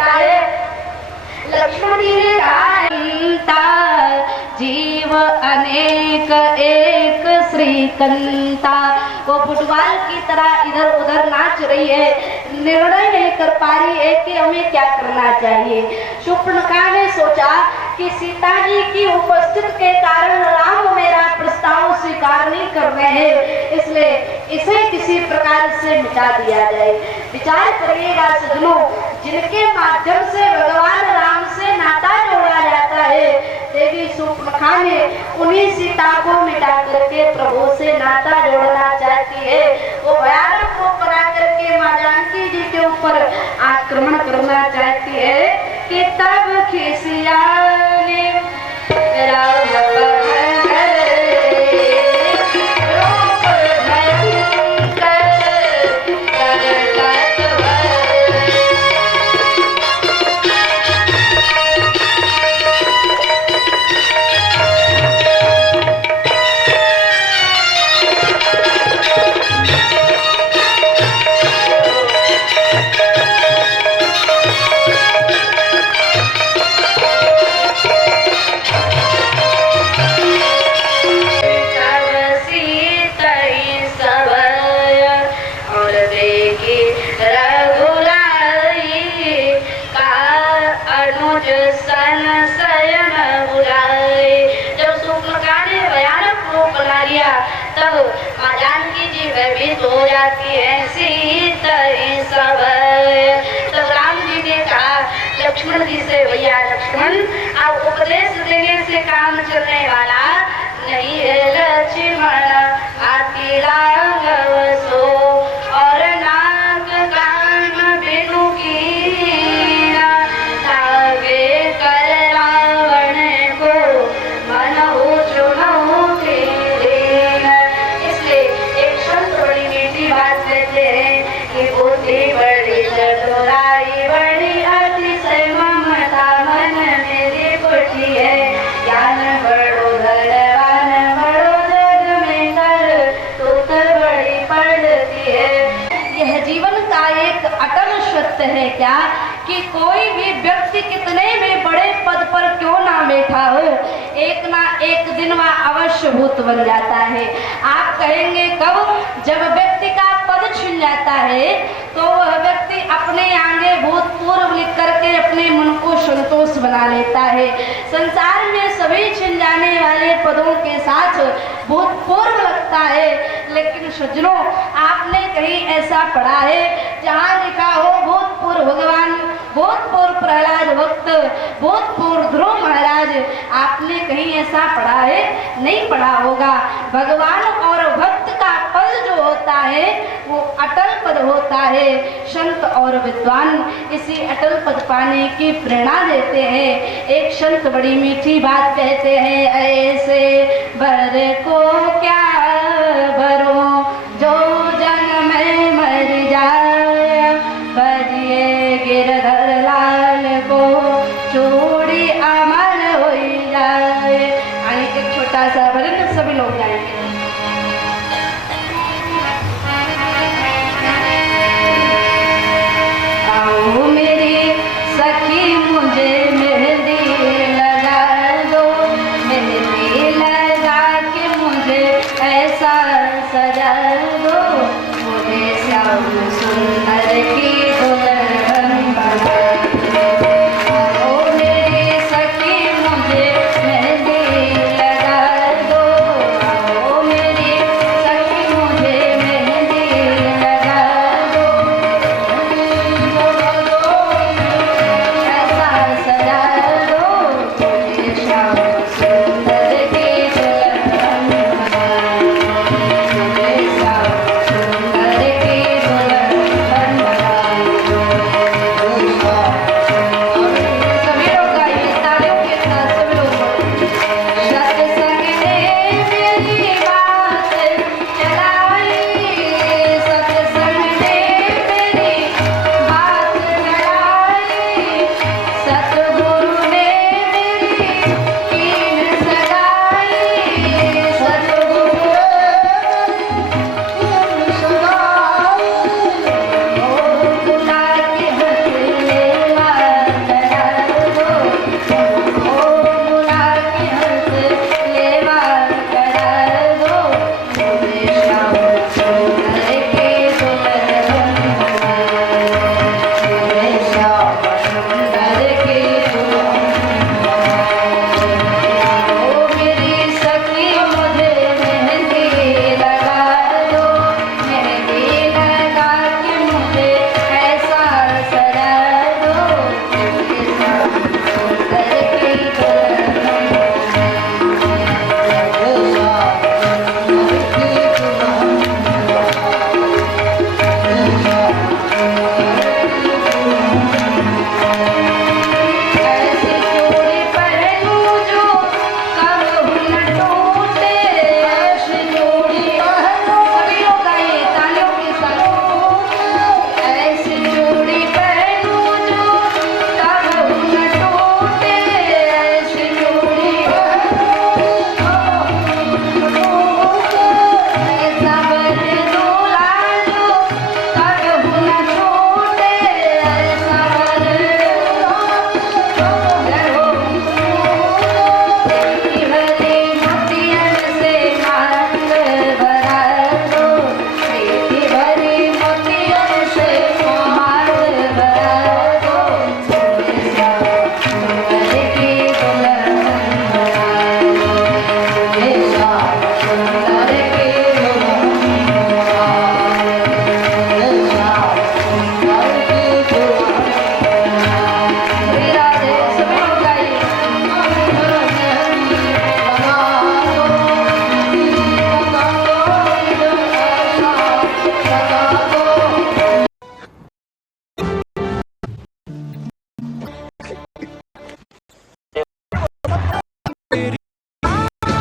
कहता है लक्ष्मण जी ने कहा जीव अनेक एक श्रीकंता। वो फुटबॉल की तरह इधर उधर नाच रही है, निर्णय नहीं कर पा रही है कि हमें क्या करना चाहिए। शूर्पणखा ने सोचा कि सीता जी की उपस्थित के कारण राम मेरा प्रस्ताव स्वीकार नहीं कर रहे हैं, इसलिए इसे किसी प्रकार से मिटा दिया जाए। विचार करिएगा सज्जनों, जिनके माध्यम से भगवान राम से नाता जोड़ा जाता है, देवी शूर्पणखा ने उन्हीं सीता को मिटा करके प्रभु से नाता जोड़ना चाहती है। वो भयानक रूप बना करके माँ जानकी जी के ऊपर आक्रमण करना चाहती है कि तब खिसियाने राम तब माँ जानकी जी भयभीत हो जाती है। सीता सब तब राम जी ने कहा लक्ष्मण जी से, भैया लक्ष्मण अब उपदेश देने से काम चलने वाला नहीं है। लक्ष्मण आती राघव सो और नाग कान बिनु कीना, तागे कर रावण को मन चुनौ है क्या कि कोई भी व्यक्ति कितने भी बड़े पद पर क्यों ना बैठा हो, एक ना एक दिन वह अवश्य भूत बन जाता है। आप कहेंगे कब? जब व्यक्ति का पद छिन जाता है तो वह व्यक्ति अपने आगे भूतपूर्व लिख करके अपने मन को संतोष बना लेता है। संसार में सभी छिन जाने वाले पदों के साथ भूतपूर्व लगता है, लेकिन सज्जनों आपने कहीं ऐसा पढ़ा है जहाँ लिखा हो भूतपूर्व भगवान, भूतपूर्व प्रहलाद भक्त, भूतपूर्व ध्रुव महाराज? आपने कहीं ऐसा पढ़ा है? नहीं पढ़ा होगा। भगवान और भक्त का पद जो होता है वो अटल पद होता है। संत और विद्वान इसी अटल पद पाने की प्रेरणा देते हैं। एक संत बड़ी मीठी बात कहते हैं, ऐसे बर को क्या भरो जो जन्म में मर जाए, भजिए गिरधर लाल को चूड़ी अमर हो जाए। एक छोटा सा भजन सभी लोग जाएंगे। आओ मेरी सखी मुझे मेहंदी लगा दो, मेहंदी लगा के मुझे ऐसा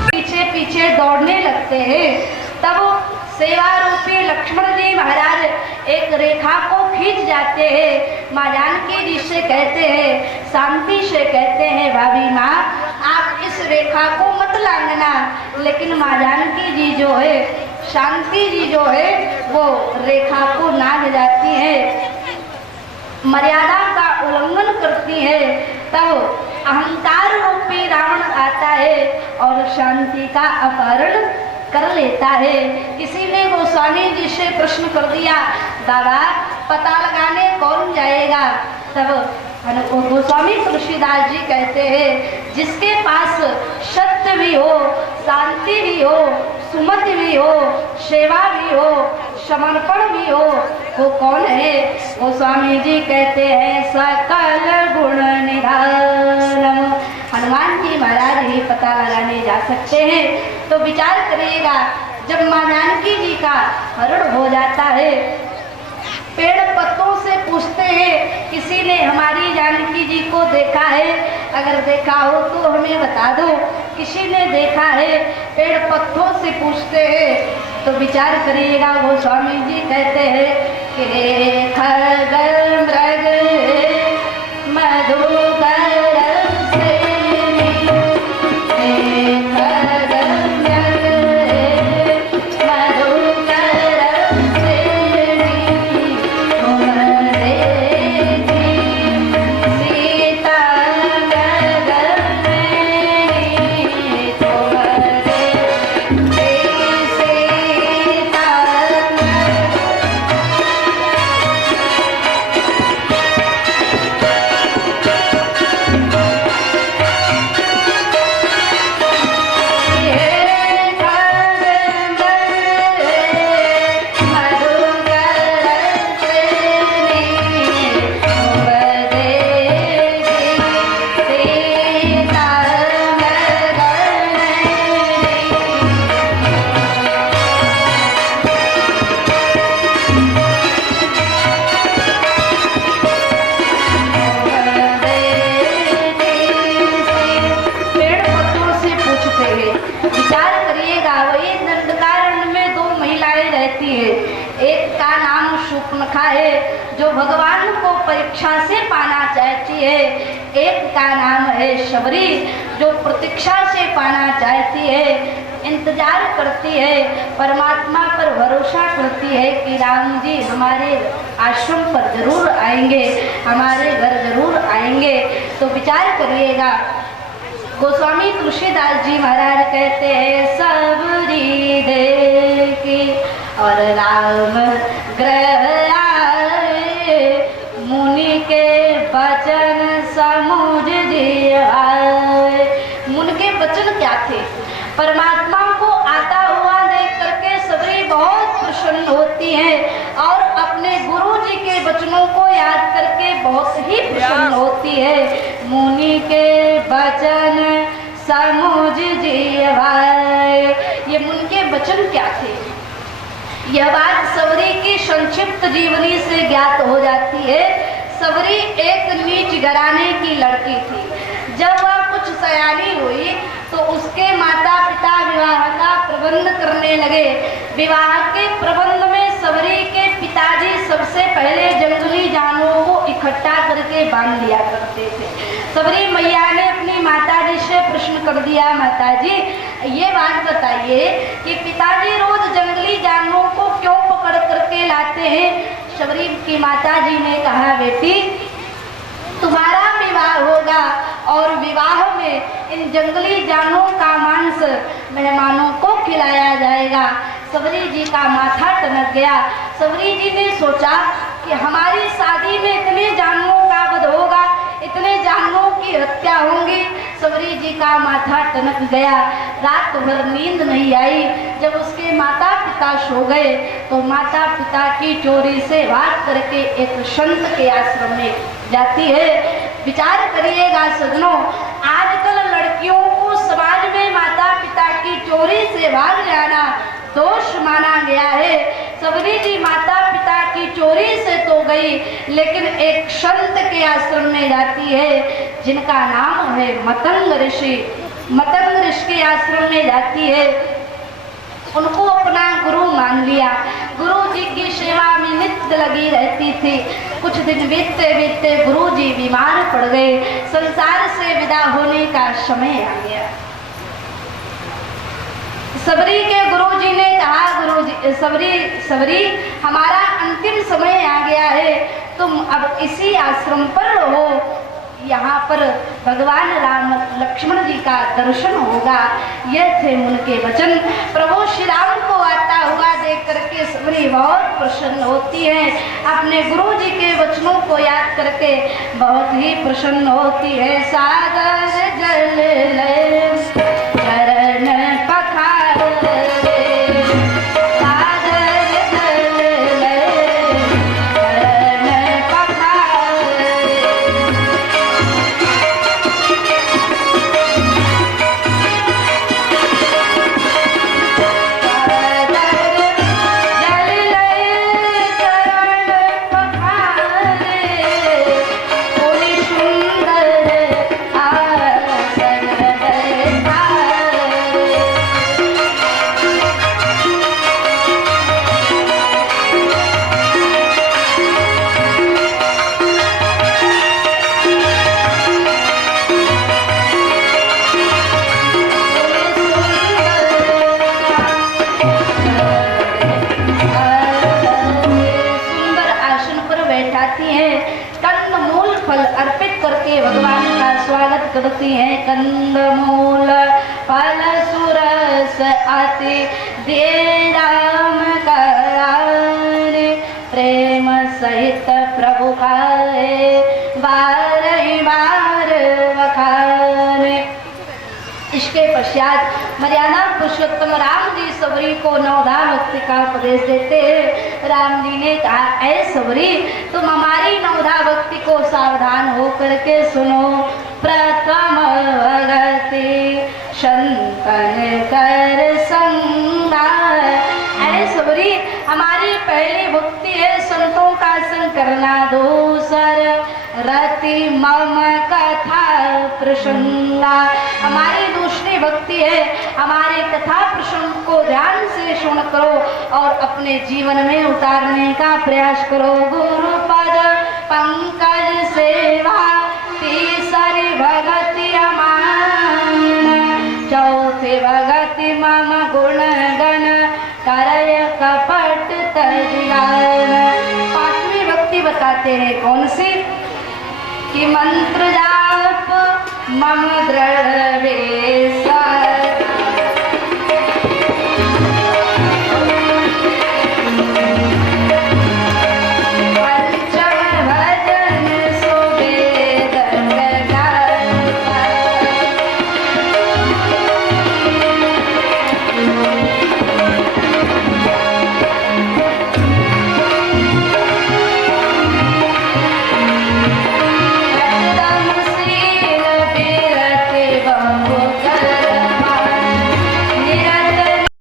पीछे पीछे दौड़ने लगते हैं। तब सेवा रूपी लक्ष्मण जी महाराज एक रेखा को खींच जाते हैं। माँ जानकी जी से कहते हैं, शांति से कहते हैं, भाभी माँ आप इस रेखा को मत लांघना। लेकिन माँ जानकी जी जो है, शांति जी जो है, वो रेखा को लांघ जाती है, मर्यादा का उल्लंघन करती है। तब अहंकार रूपी रावण आता है और शांति का अपहरण कर लेता है। किसी ने गोस्वामी जी से प्रश्न कर दिया, बाबा पता लगाने कौन जाएगा? तब गोस्वामी तुलसीदास जी कहते हैं, जिसके पास सत्य भी हो, शांति भी हो, सुमति भी हो, सेवा भी हो, समर्पण भी हो, वो कौन है? गोस्वामी जी कहते हैं, सकल गुण निधानम। हनुमान जी महाराज ही पता लगाने जा सकते हैं। तो विचार करिएगा, जब माँ जानकी जी का हरण हो जाता है, पेड़ पत्तों से पूछते हैं, किसी ने हमारी जानकी जी को देखा है? अगर देखा हो तो हमें बता दो। किसी ने देखा है? पेड़ पत्तों से पूछते हैं। तो विचार करिएगा, गोस्वामी जी कहते हैं कि खगल मृग मधुकर जो भगवान को परीक्षा से पाना चाहती है। एक का नाम है शबरी, जो प्रतीक्षा से पाना चाहती है, इंतजार करती है, परमात्मा पर भरोसा करती है कि राम जी हमारे आश्रम पर जरूर आएंगे, हमारे घर जरूर आएंगे। तो विचार करिएगा, गोस्वामी तुलसीदास जी महाराज कहते हैं, सबरी देखी और राम ग्रह आए, मुनि के वचन समुझ दिए। मुनि के वचन क्या थे? परमात्मा को आता हुआ देख करके सबरी बहुत प्रसन्न होती है और अपने गुरु जी के वचनों को याद करके बहुत ही प्रसन्न होती है। मुनि के वचन समुझ दिए भाई, ये मुनि के वचन क्या थे? यह बात सबरी की संक्षिप्त जीवनी से ज्ञात हो जाती है। सबरी एक नीच घराने की लड़की थी। जब वह कुछ सयानी हुई तो उसके माता पिता विवाह का प्रबंध करने लगे। विवाह के प्रबंध में सबरी के पिताजी सबसे पहले जंगली जानवरों को इकट्ठा करके बांध लिया करते थे। सबरी मैया ने अपनी माताजी से प्रश्न कर दिया, माताजी ये बात बताइए कि पिताजी रोज जंगली जानवरों को क्यों पकड़ करके लाते हैं? सबरी की माताजी ने कहा, बेटी तुम्हारा विवाह होगा और विवाह में इन जंगली जानवरों का मांस मेहमानों को खिलाया जाएगा। सबरी जी का माथा टनक गया। सबरी जी ने सोचा कि हमारी शादी में इतने जानवरों का वध होगा, इतने जानवरों की हत्या होंगी। सबरी जी का माथा टनक गया। रात भर नींद नहीं आई। जब उसके माता पिता सो गए तो माता पिता की चोरी से भाग करके एक संत के आश्रम में जाती है। विचार करिएगा सजनों, आजकल लड़कियों को समाज में माता पिता की चोरी से भाग जाना दोष माना गया है। सबरी जी माता पिता की चोरी से तो गई, लेकिन एक संत के आश्रम में जाती है जिनका नाम है मतंग ऋषि। मतंग ऋषि के आश्रम में जाती है, उनको अपना गुरु मान लिया। गुरु जी की सेवा में नित्य लगी रहती थी। कुछ दिन बीतते बीतते गुरु जी बीमार पड़ गए, संसार से विदा होने का समय आ गया। सबरी के गुरु जी ने कहा, गुरु जी सबरी हमारा अंतिम समय आ गया है, तुम अब इसी आश्रम पर रहो, यहाँ पर भगवान राम लक्ष्मण जी का दर्शन होगा। यह थे उनके वचन। प्रभु श्री राम को आता हुआ देख करके सबरी बहुत प्रसन्न होती है, अपने गुरु जी के वचनों को याद करके बहुत ही प्रसन्न होती है। सागर जल लय चरण पखारे, सागर जल लय चरण पखारे। भगवान का स्वागत करती हैं। कंदमूल फल सुरस आते दे राम कराने, प्रेम सहित प्रभु खाए बार बार बखाने। इसके पश्चात मर्यादा पुरुषोत्तम राम जी सबरी को नवधा भक्ति का उपदेश देते हैं। राम जी ने कहा, ऐ सबरी तुम हमारी नवधा भक्ति को सावधान हो करके सुनो। प्रथम भगति संतन कर संगा, ऐ सबरी हमारी पहली भक्ति है संतों का संग करना। दूसर रति मम कथा प्रसंगा, हमारी दूसरी भक्ति है हमारे कथा प्रसंग को ध्यान से सुन करो और अपने जीवन में उतारने का प्रयास करो। गुरु पद पंकज सेवा तीसरी भगति अमान, चौथी भगति मम गुण गण करय कपट तज्ञान। पांचवी भक्ति बताते हैं कौन सी, कि मंत्र जाप मम दृढ़ वेश